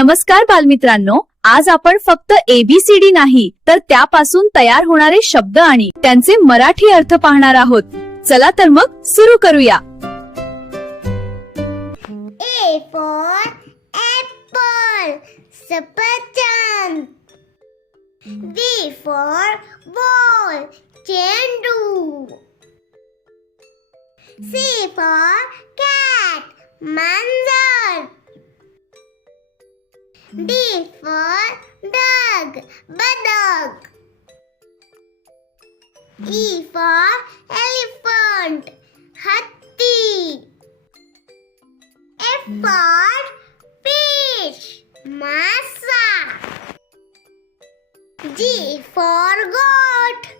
नमस्कार बालमित्रांनो, आज आपण फक्त ABCD नाही तर त्यापासून तयार होणारे शब्द आणि त्यांचे मराठी अर्थ पाहणार आहोत. चला तर मग सुरू करूया. A for apple, सफरचंद. B for ball, चेंडू. C for cat, मांजर. D for dog, बदक. E for elephant, हत्ती. F for fish, मासा. G for goat,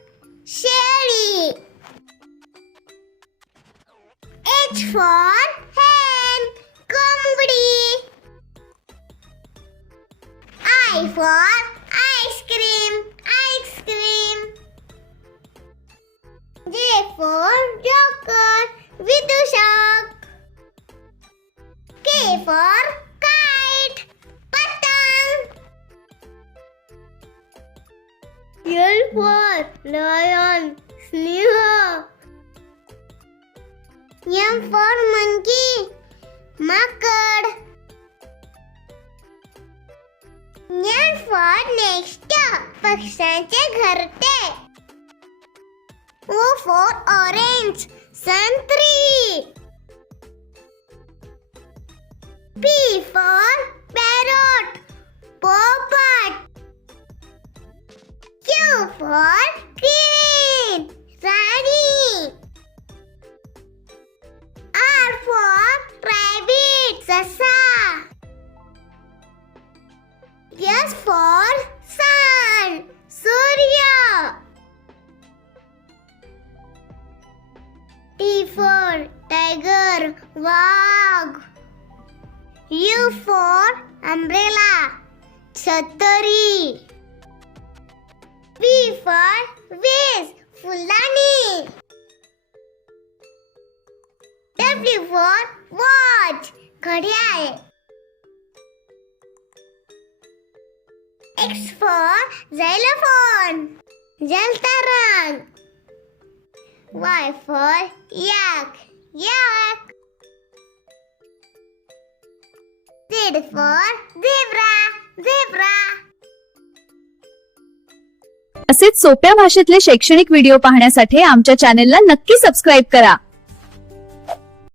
शेळी. H for hen, कोंबडी. I for ice cream, ice cream. J for joker, विदूषक. K for kite, पतंग. L for lion, Singh. M for monkey, माकड. N for nest, पक्ष्यांचे घरटे. O for orange, संत्री. P for parrot, पोपट. Q for queen, Rani. R for rabbit, ससा. S for sun, Surya. T for tiger, Wagh. U for umbrella, छतरी. V for vase, फुलदाणी. W for watch, घड्याळ. X for xylophone, जलतरण. Y for yak, yak. Z for zebra, zebra. असेच सोप्या भाषेतले शैक्षणिक व्हिडिओ पाहण्यासाठी आमच्या चॅनेलला नक्की सबस्क्राइब करा.